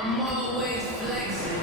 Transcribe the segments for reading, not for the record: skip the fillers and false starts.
I'm always flexing.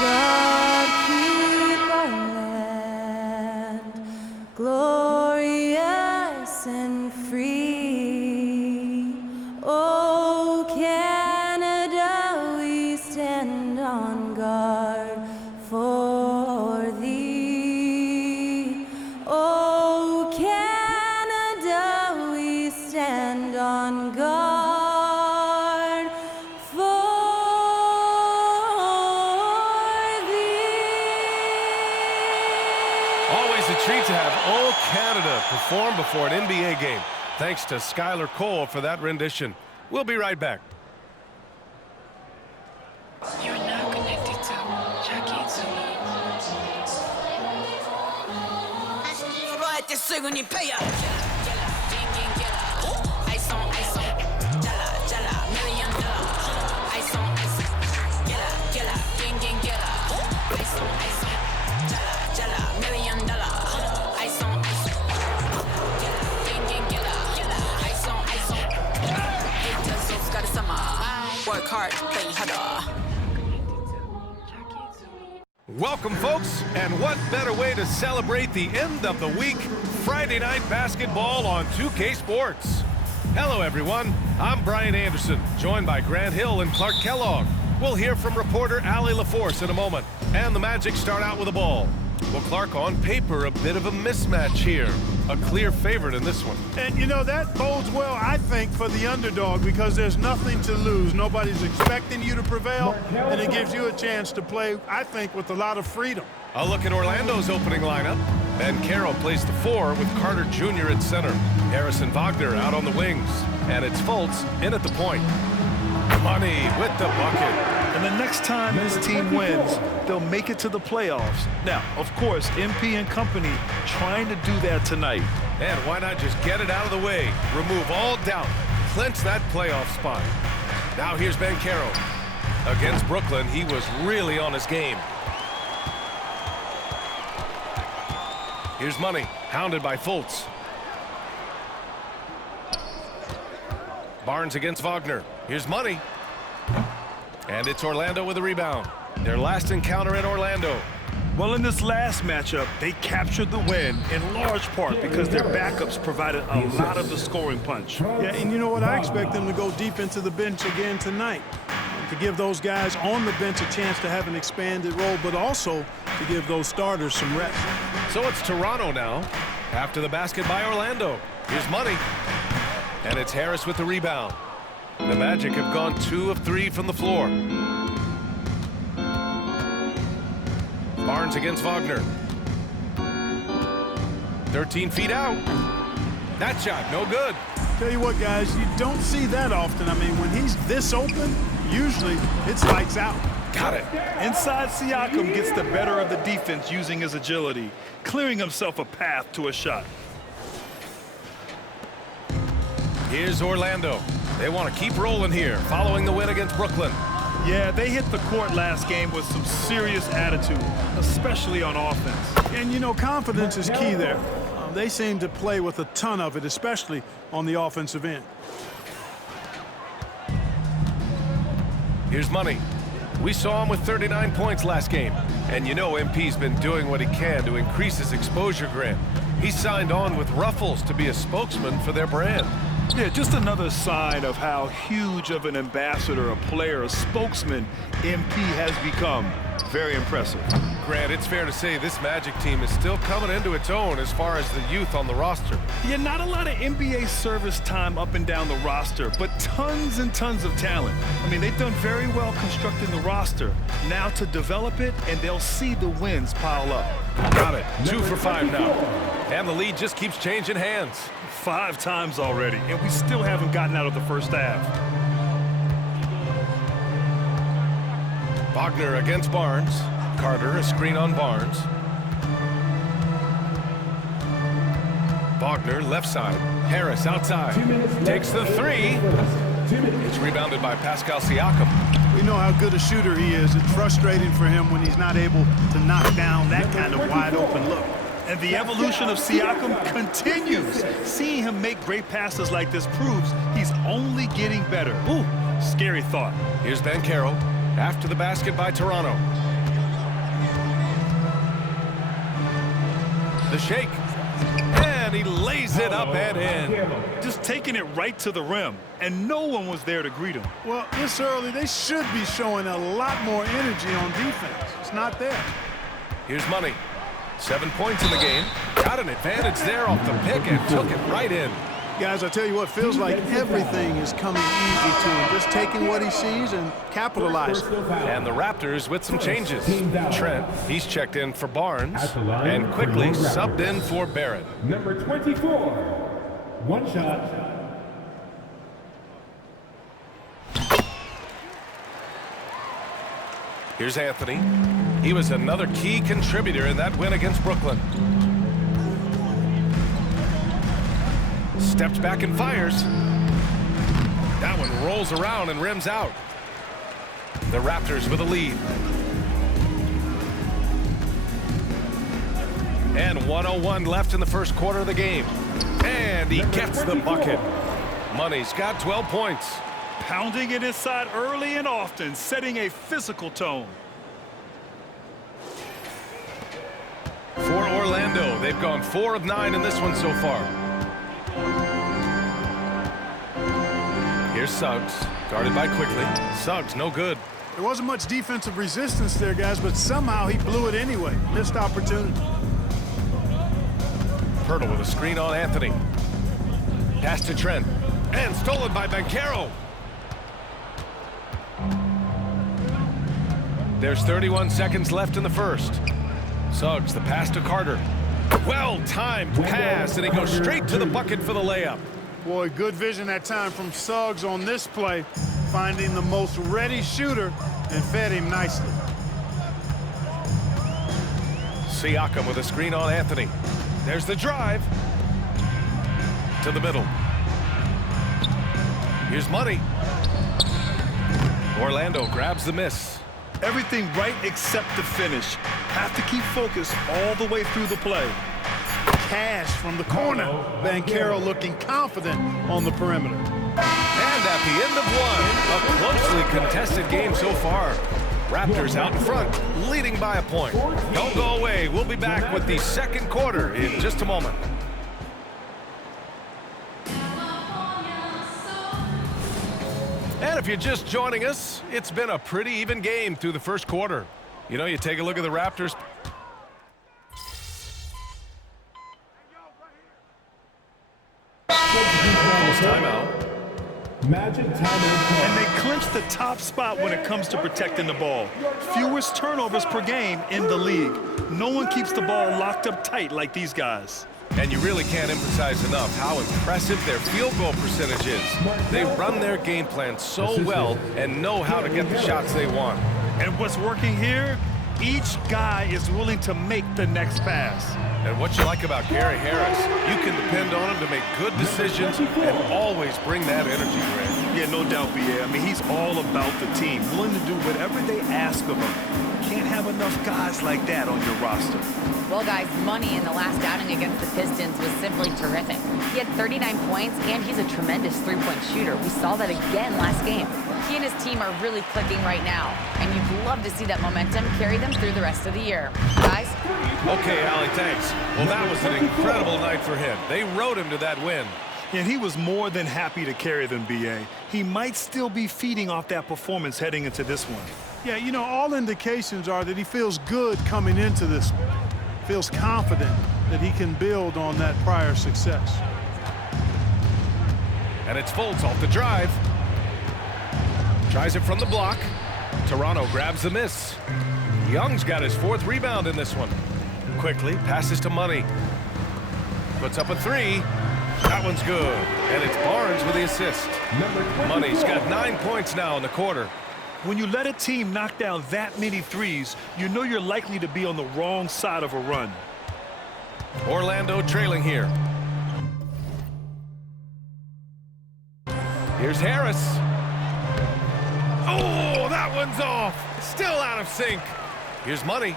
God keep our land glorious and free. Oh, Canada, we stand on guard for thee. Oh, Canada, we stand on guard for Always a treat to have All Canada perform before an NBA game. Thanks to Skylar Cole for that rendition. We'll be right back. You're now connected to Jackie Zulu. Work hard, play harder. Welcome, folks, and what better way to celebrate the end of the week? Friday night basketball on 2K Sports. Hello, everyone. I'm Brian Anderson, joined by Grant Hill and Clark Kellogg. We'll hear from reporter Allie LaForce in a moment, and the Magic start out with a ball. Well, Clark, on paper, a bit of a mismatch here. A clear favorite in this one. And, you know, that bodes well, I think, for the underdog because there's nothing to lose. Nobody's expecting you to prevail, and it gives you a chance to play, I think, with a lot of freedom. A look at Orlando's opening lineup. Banchero plays the 4 with Carter Jr. at center. Harrison Wagner out on the wings. And it's Fultz in at the point. Money with the bucket. And the next time this team wins, they'll make it to the playoffs. Now, of course, MP and company trying to do that tonight. And why not just get it out of the way? Remove all doubt. Clinch that playoff spot. Now here's Banchero. Against Brooklyn, he was really on his game. Here's Money, hounded by Fultz. Barnes against Wagner. Here's Money. And it's Orlando with a rebound. Their last encounter in Orlando. Well, in this last matchup, they captured the win in large part because their backups provided a lot of the scoring punch. Yeah, and you know what? I expect them to go deep into the bench again tonight to give those guys on the bench a chance to have an expanded role, but also to give those starters some rest. So it's Toronto now after the basket by Orlando. Here's Money. And it's Harris with the rebound. The Magic have gone 2 of 3 from the floor. Barnes against Wagner. 13 feet out. That shot, no good. Tell you what, guys, you don't see that often. I mean, when he's this open, usually it's lights out. Got it. Inside, Siakam gets the better of the defense using his agility, clearing himself a path to a shot. Here's Orlando. They want to keep rolling here, following the win against Brooklyn. Yeah, they hit the court last game with some serious attitude, especially on offense. And, you know, confidence is key there. They seem to play with a ton of it, especially on the offensive end. Here's Money. We saw him with 39 points last game. And you know MP's been doing what he can to increase his exposure, Grant. He signed on with Ruffles to be a spokesman for their brand. Yeah, just another sign of how huge of an ambassador, a player, a spokesman MP has become. Very impressive. Grant, it's fair to say this Magic team is still coming into its own as far as the youth on the roster. Yeah, not a lot of NBA service time up and down the roster, but tons and tons of talent. I mean, they've done very well constructing the roster. Now to develop it, and they'll see the wins pile up. Got it. 2 for 5 now. And the lead just keeps changing hands. 5 times already, and we still haven't gotten out of the first half. Wagner against Barnes. Carter, a screen on Barnes. Wagner, left side. Harris outside. Takes the 3. It's rebounded by Pascal Siakam. We know how good a shooter he is. It's frustrating for him when he's not able to knock down that kind of wide-open look. And the evolution of Siakam continues. Seeing him make great passes like this proves he's only getting better. Ooh, scary thought. Here's Banchero after the basket by Toronto. The shake. And he lays it up and in. Just taking it right to the rim, and no one was there to greet him. Well, this early, they should be showing a lot more energy on defense. It's not there. Here's Money. 7 points in the game. Got an advantage there off the pick and took it right in. Guys, I tell you what, feels like everything is coming easy to him. Just taking what he sees and capitalizing. And the Raptors with some changes. Trent, he's checked in for Barnes. And quickly subbed in for Barrett. Number 24, 1 shot. Here's Anthony. He was another key contributor in that win against Brooklyn. Steps back and fires. That one rolls around and rims out. The Raptors with a lead. And 1:01 left in the first quarter of the game. And he gets the bucket. Money's got 12 points. Pounding it inside early and often, setting a physical tone. For Orlando, they've gone 4 of 9 in this one so far. Here's Suggs, guarded by Quickly. Suggs, no good. There wasn't much defensive resistance there, guys, but somehow he blew it anyway. Missed opportunity. Pirtle with a screen on Anthony. Pass to Trent. And stolen by Banchero. There's 31 seconds left in the first. Suggs, the pass to Carter. Well-timed pass, and he goes straight to the bucket for the layup. Boy, good vision that time from Suggs on this play, finding the most ready shooter and fed him nicely. Siakam with a screen on Anthony. There's the drive. To the middle. Here's Money. Orlando grabs the miss. Everything right except the finish. Have to keep focused all the way through the play. Cash from the corner. Banchero looking confident on the perimeter. And at the end of one, a closely contested game so far. Raptors out in front, leading by a point. Don't go away. We'll be back with the second quarter in just a moment. And if you're just joining us, it's been a pretty even game through the first quarter. You know, you take a look at the Raptors. Timeout. Magic timeout. And they clinch the top spot when it comes to protecting the ball. Fewest turnovers per game in the league. No one keeps the ball locked up tight like these guys. And you really can't emphasize enough how impressive their field goal percentage is. They run their game plan so well and know how to get the shots they want. And what's working here? Each guy is willing to make the next pass. And what you like about Gary Harris, you can depend on him to make good decisions and always bring that energy, Grant. Yeah, no doubt, B.A. I mean, he's all about the team, willing to do whatever they ask of him. Can't have enough guys like that on your roster. Well, guys, Money in the last outing against the Pistons was simply terrific. He had 39 points, and he's a tremendous three-point shooter. We saw that again last game. He and his team are really clicking right now, and you'd love to see that momentum carry them through the rest of the year. Guys? Okay, Allie, thanks. Well, that was an incredible night for him. They rode him to that win. And he was more than happy to carry them, B.A. He might still be feeding off that performance heading into this one. Yeah, you know, all indications are that he feels good coming into this, feels confident that he can build on that prior success. And it's Fultz off the drive. Tries it from the block. Toronto grabs the miss. Young's got his 4th rebound in this one. Quickly passes to Money. Puts up a 3. That one's good. And it's Barnes with the assist. Money's got 9 points now in the quarter. When you let a team knock down that many threes, you know you're likely to be on the wrong side of a run. Orlando trailing here. Here's Harris. Oh, that one's off. Still out of sync. Here's Money.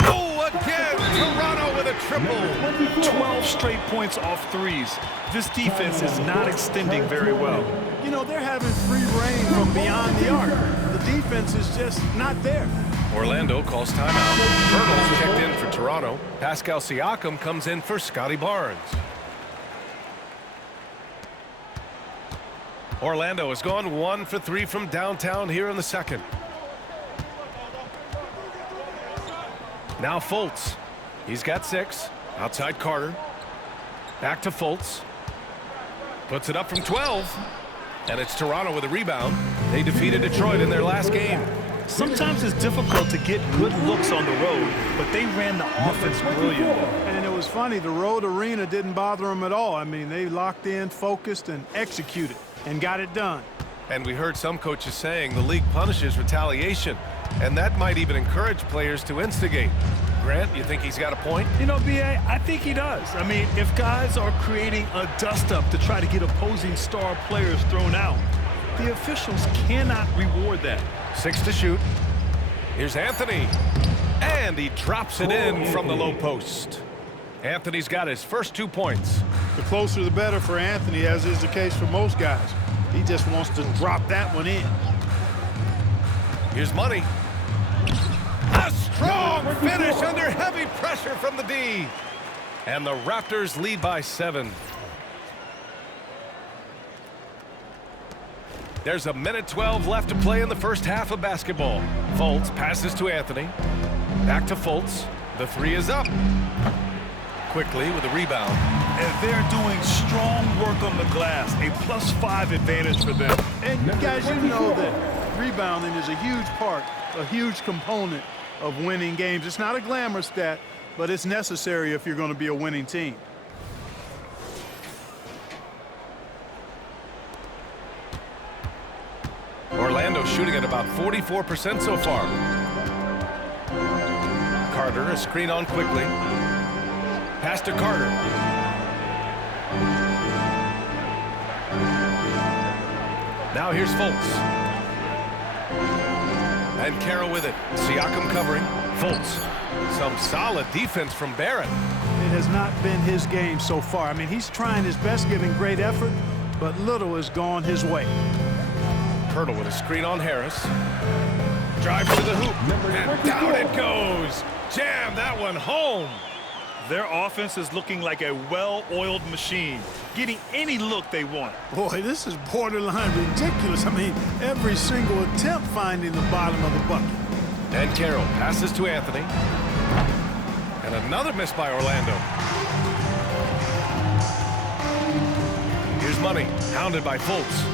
Oh, again, Toronto with a triple. 12 straight points off threes. This defense is not extending very well. You know, they're having free reign from beyond the arc. The defense is just not there. Orlando calls timeout. Pirtle's checked in for Toronto. Pascal Siakam comes in for Scotty Barnes. Orlando has gone 1 for 3 from downtown here in the second. Now Fultz. He's got 6. Outside Carter. Back to Fultz. Puts it up from 12. And it's Toronto with a rebound. They defeated Detroit in their last game. Sometimes it's difficult to get good looks on the road, but they ran the offense brilliantly. And it was funny, the road arena didn't bother them at all. I mean, they locked in, focused, and executed, and got it done. And we heard some coaches saying the league punishes retaliation, and that might even encourage players to instigate. Grant, you think he's got a point? You know, B.A., I think he does. I mean, if guys are creating a dust-up to try to get opposing star players thrown out, the officials cannot reward that. 6 to shoot. Here's Anthony. And he drops it in from the low post. Anthony's got his first 2 points. The closer the better for Anthony, as is the case for most guys. He just wants to drop that one in. Here's Money. A strong finish under heavy pressure from the D. And the Raptors lead by 7. There's a minute 12 left to play in the first half of basketball. Fultz passes to Anthony. Back to Fultz. The 3 is up. Quickly with a rebound. And they're doing strong work on the glass. A +5 advantage for them. And guys, you know that rebounding is a huge part, a huge component of winning games. It's not a glamour stat, but it's necessary if you're going to be a winning team. Orlando shooting at about 44% so far. Carter, a screen on quickly. Pass to Carter. Now here's Fultz. And Carroll with it. Siakam covering. Fultz. Some solid defense from Barrett. It has not been his game so far. I mean, he's trying his best, giving great effort, but little has gone his way. Pirtle with a screen on Harris. Drives to the hoop. And down it goes. Jam that one home. Their offense is looking like a well-oiled machine, getting any look they want. Boy, this is borderline ridiculous. I mean, every single attempt finding the bottom of the bucket. And Carroll passes to Anthony. And another miss by Orlando. Here's Money, hounded by Fultz.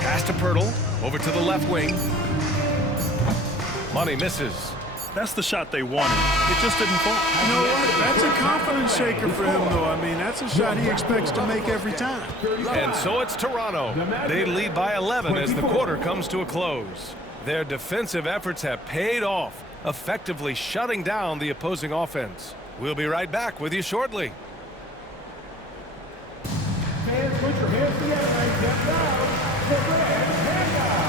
Pass to Pirtle, over to the left wing. Money misses. That's the shot they wanted. It just didn't fall. You know what? That's a confidence shaker for him, though. I mean, that's a shot he expects to make every time. And so it's Toronto. They lead by 11 as the quarter comes to a close. Their defensive efforts have paid off, effectively shutting down the opposing offense. We'll be right back with you shortly. Fans, put your hands together and get down for Grant Hancock.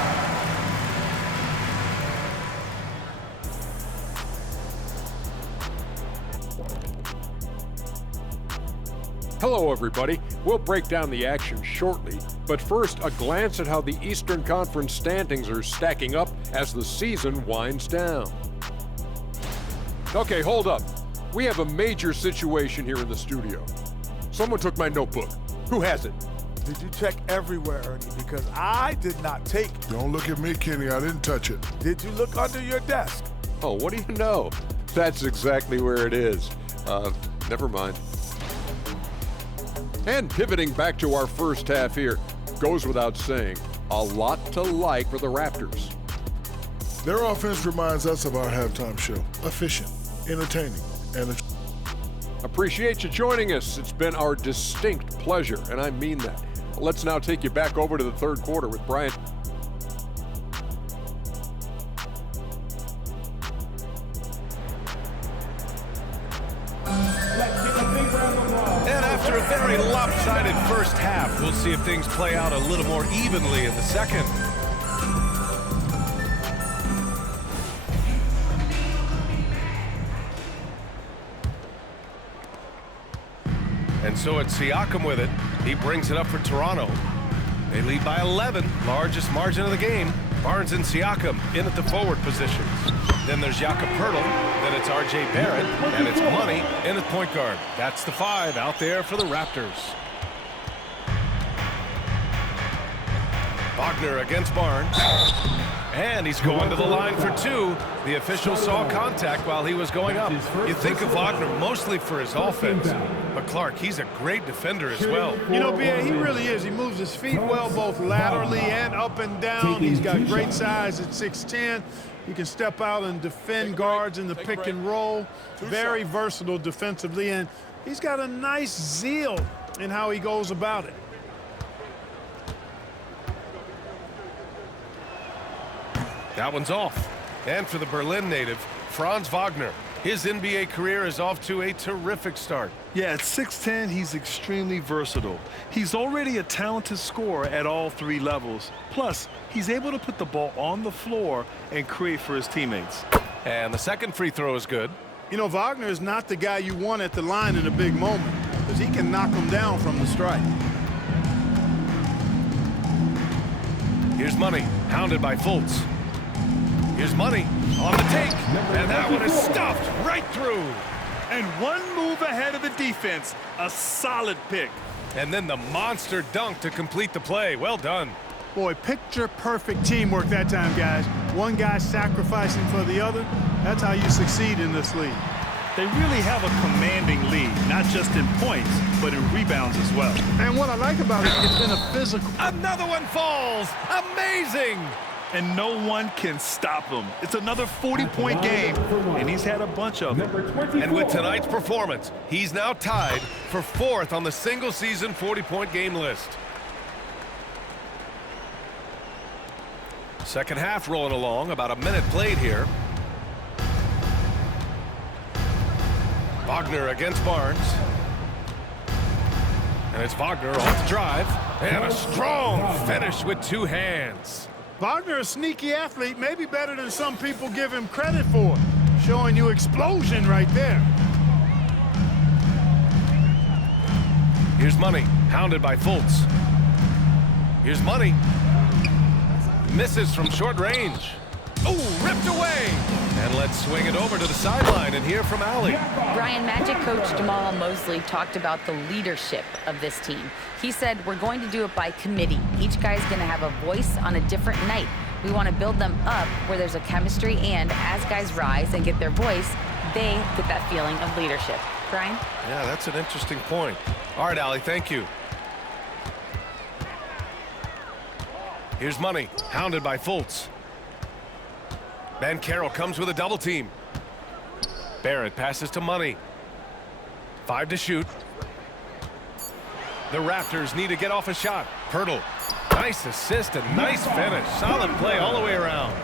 Hello, everybody. We'll break down the action shortly, but first, a glance at how the Eastern Conference standings are stacking up as the season winds down. Okay, hold up. We have a major situation here in the studio. Someone took my notebook. Who has it? Did you check everywhere, Ernie? Because I did not take it. Don't look at me, Kenny. I didn't touch it. Did you look under your desk? Oh, what do you know? That's exactly where it is. Never mind. And pivoting back to our first half here, goes without saying, a lot to like for the Raptors. Their offense reminds us of our halftime show. Efficient, entertaining, and Appreciate you joining us. It's been our distinct pleasure, and I mean that. Let's now take you back over to the third quarter with Brian. And after a very lopsided first half, we'll see if things play out a little more evenly in the second. And so it's Siakam with it. He brings it up for Toronto. They lead by 11, largest margin of the game. Barnes and Siakam in at the forward positions. Then there's Jakob Poeltl. Then it's R.J. Barrett. And it's Money in at point guard. That's the 5 out there for the Raptors. Wagner against Barnes. And he's going to the line for 2. The official saw contact while he was going up. You think of Wagner mostly for his offense, but Clark, he's a great defender as well. You know, B.A., he really is. He moves his feet well, both laterally and up and down. He's got great size at 6'10". He can step out and defend guards in the pick and roll. Very versatile defensively, and he's got a nice zeal in how he goes about it. That one's off. And for the Berlin native, Franz Wagner. His NBA career is off to a terrific start. Yeah, at 6'10", he's extremely versatile. He's already a talented scorer at all 3 levels. Plus, he's able to put the ball on the floor and create for his teammates. And the second free throw is good. You know, Wagner is not the guy you want at the line in a big moment, because he can knock him down from the strike. Here's Money, hounded by Fultz. Here's Money on the take, and that one is stuffed right through. And one move ahead of the defense, a solid pick. And then the monster dunk to complete the play. Well done. Boy, picture-perfect teamwork that time, guys. One guy sacrificing for the other. That's how you succeed in this league. They really have a commanding lead, not just in points, but in rebounds as well. And what I like about it, it's been a physical. Another one falls. Amazing. And no one can stop him. It's another 40-point game, and he's had a bunch of them. And with tonight's performance, he's now tied for 4th on the single-season 40-point game list. Second half rolling along, about a minute played here. Wagner against Barnes. And it's Wagner off the drive. And a strong finish with 2 hands. Wagner, a sneaky athlete, maybe better than some people give him credit for. Showing you explosion right there. Here's Money, hounded by Fultz. Here's Money. Misses from short range. Oh, ripped away. And let's swing it over to the sideline and hear from Allie. Brian, Magic coach Jamal Mosley talked about the leadership of this team. He said, we're going to do it by committee. Each guy's going to have a voice on a different night. We want to build them up where there's a chemistry, and as guys rise and get their voice, they get that feeling of leadership. Brian? Yeah, that's an interesting point. All right, Allie, thank you. Here's Money, hounded by Fultz. Banchero comes with a double team. Barrett passes to Money. 5 to shoot. The Raptors need to get off a shot. Poeltl, nice assist and nice finish. Solid play all the way around.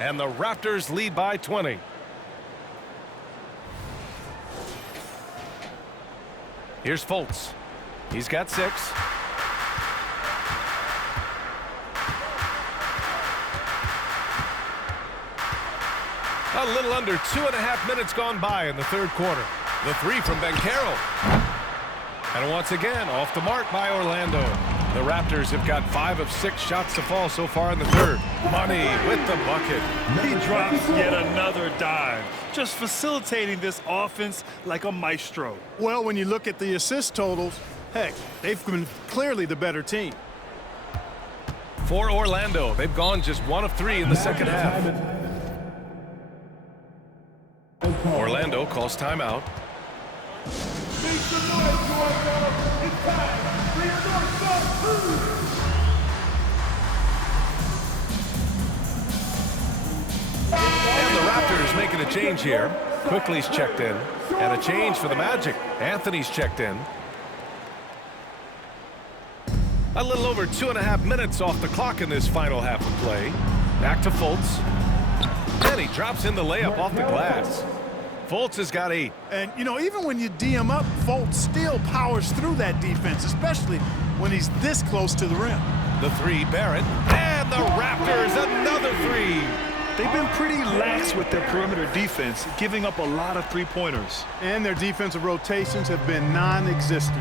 And the Raptors lead by 20. Here's Fultz. He's got 6. A little under 2.5 minutes gone by in the third quarter. The 3 from Banchero. And once again, off the mark by Orlando. The Raptors have got 5 of 6 shots to fall so far in the third. Money with the bucket. He drops yet another dive, just facilitating this offense like a maestro. Well, when you look at the assist totals, Heck, they've been clearly the better team. For Orlando, they've gone just 1 of 3 in the second half. Orlando calls timeout. Make some noise, Orlando. It's time for your North Star Cruise. And the Raptors making a change here. Quickly's checked in. And a change for the Magic. Anthony's checked in. A little over 2.5 minutes off the clock in this final half of play. Back to Fultz. And he drops in the layup off the glass. Fultz has got 8. And, you know, even when you D him up, Fultz still powers through that defense, especially when he's this close to the rim. The 3, Barrett. And the Raptors, another 3. They've been pretty lax with their perimeter defense, giving up a lot of three-pointers. And their defensive rotations have been non-existent.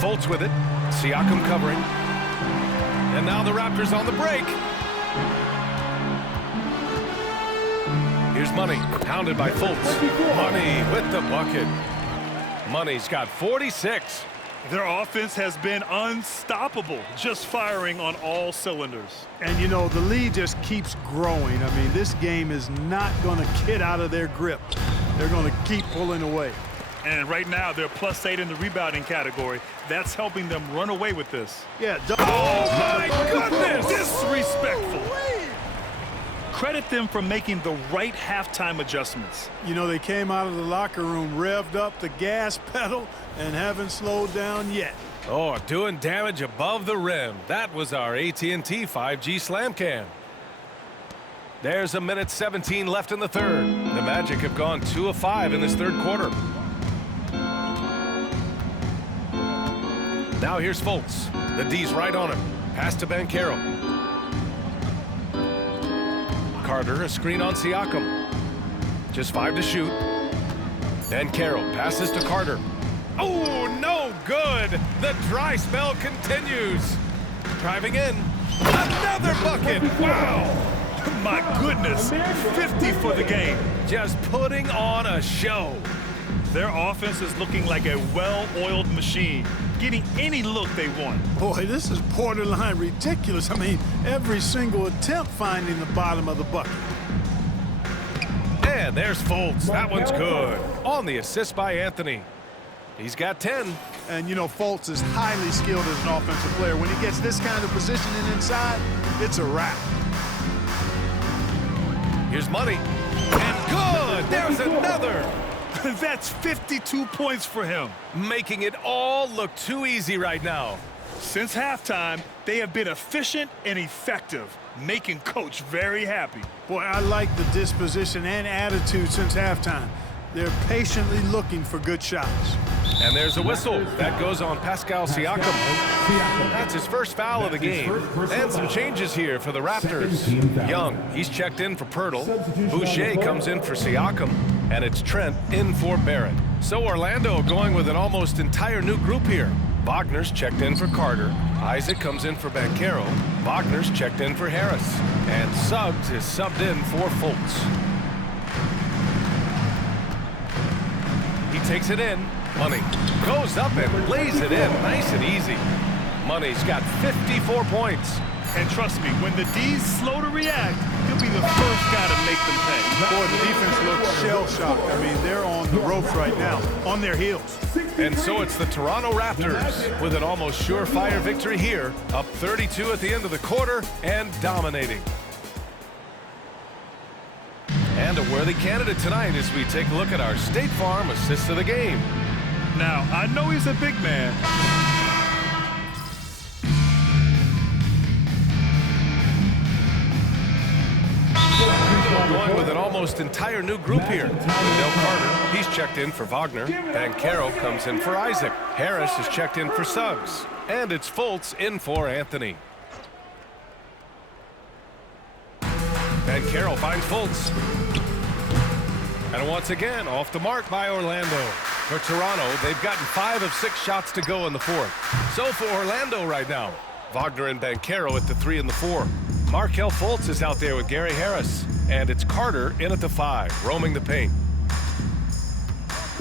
Fultz with it. Siakam covering. And now the Raptors on the break. Here's Money, pounded by Fultz. Money with the bucket. Money's got 46. Their offense has been unstoppable, just firing on all cylinders. And, you know, the lead just keeps growing. I mean, this game is not going to get out of their grip. They're going to keep pulling away. And right now, they're +8 in the rebounding category. That's helping them run away with this. Yeah. Oh, my goodness! Disrespectful. Credit them for making the right halftime adjustments. You know, they came out of the locker room, revved up the gas pedal, and haven't slowed down yet. Oh, doing damage above the rim. That was our AT&T 5G Slam Can. There's 1:17 left in the third. The Magic have gone 2 of 5 in this third quarter. Now here's Fultz. The D's right on him. Pass to Banchero. Carter, a screen on Siakam. Just 5 to shoot. Banchero passes to Carter. Oh, no good. The dry spell continues. Driving in. Another bucket. Wow. My goodness. 50 for the game. Just putting on a show. Their offense is looking like a well-oiled machine, getting any look they want. Boy, this is borderline ridiculous. I mean, every single attempt finding the bottom of the bucket. And there's Fultz. That one's good. On the assist by Anthony. He's got 10. And, you know, Fultz is highly skilled as an offensive player. When he gets this kind of positioning inside, it's a wrap. Here's Money. And good. There's another. That's 52 points for him. Making it all look too easy right now. Since halftime, they have been efficient and effective, making Coach very happy. Boy, I like the disposition and attitude since halftime. They're patiently looking for good shots. And there's a whistle. That goes on Pascal Siakam. That's his first foul of the game. And some changes here for the Raptors. Young, he's checked in for Pirtle. Boucher comes in for Siakam. And it's Trent in for Barrett. So Orlando going with an almost entire new group here. Wagner's checked in for Carter. Isaac comes in for Banchero. Wagner's checked in for Harris. And Suggs is subbed in for Fultz. He takes it in. Money goes up and lays it in nice and easy. Money's got 54 points. And trust me, when the D's slow to react, he'll be the first guy to make them pay. Boy, the defense looks shell-shocked. I mean, they're on the ropes right now, on their heels. And so it's the Toronto Raptors with an almost surefire victory here, up 32 at the end of the quarter and dominating. And a worthy candidate tonight as we take a look at our State Farm assist of the game. Now, I know he's a big man. Going with an almost entire new group here. Wendell Carter, he's checked in for Wagner. Banchero comes in for Isaac. Harris is checked in for Suggs. And it's Fultz in for Anthony. Banchero finds Fultz. And once again, off the mark by Orlando. For Toronto, they've gotten 5 of 6 shots to go in the fourth. So for Orlando right now, Wagner and Banchero at the 3 and the 4. Markelle Fultz is out there with Gary Harris. And it's Carter in at the 5, roaming the paint.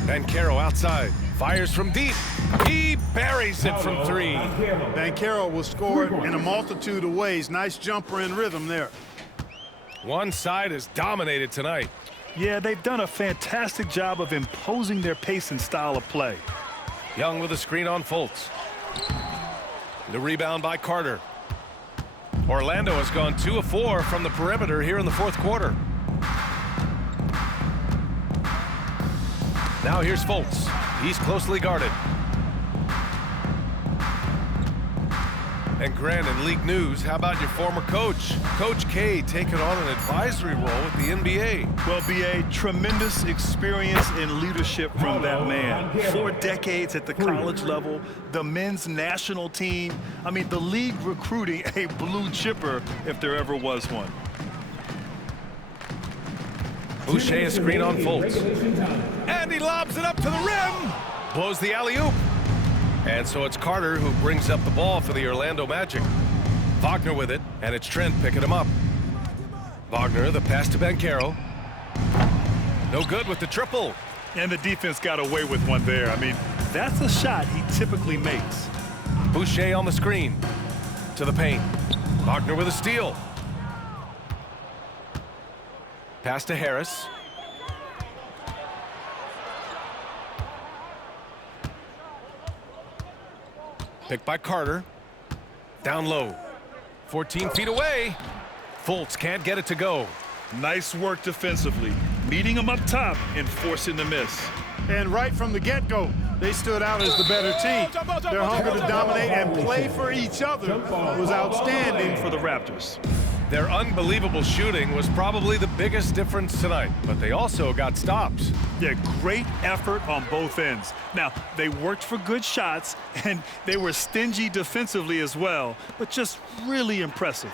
Banchero outside. Fires from deep. He buries it from 3. Banchero will score it in a multitude of ways. Nice jumper in rhythm there. One side is dominated tonight. Yeah, they've done a fantastic job of imposing their pace and style of play. Young with a screen on Fultz. The rebound by Carter. Orlando has gone 2 of 4 from the perimeter here in the 4th quarter. Now here's Fultz. He's closely guarded. And Grant, in league news, how about your former coach? Coach K taking on an advisory role with the NBA. Well, B.A., tremendous experience and leadership from that man. 4 decades at the college level, the men's national team. I mean, the league recruiting a blue chipper if there ever was one. Boucher a screen on Fultz. And he lobs it up to the rim. Blows the alley-oop. And so it's Carter who brings up the ball for the Orlando Magic. Wagner with it, and it's Trent picking him up. Wagner, the pass to Banchero. No good with the triple. And the defense got away with one there. I mean, that's a shot he typically makes. Boucher on the screen. To the paint. Wagner with a steal. Pass to Harris. Picked by Carter. Down low. 14 feet away. Fultz can't get it to go. Nice work defensively, meeting him up top and forcing the miss. And right from the get-go, they stood out as the better team. Their hunger to dominate and play for each other was outstanding for the Raptors. Their unbelievable shooting was probably the biggest difference tonight, but they also got stops. Yeah, great effort on both ends. Now, they worked for good shots, and they were stingy defensively as well, but just really impressive.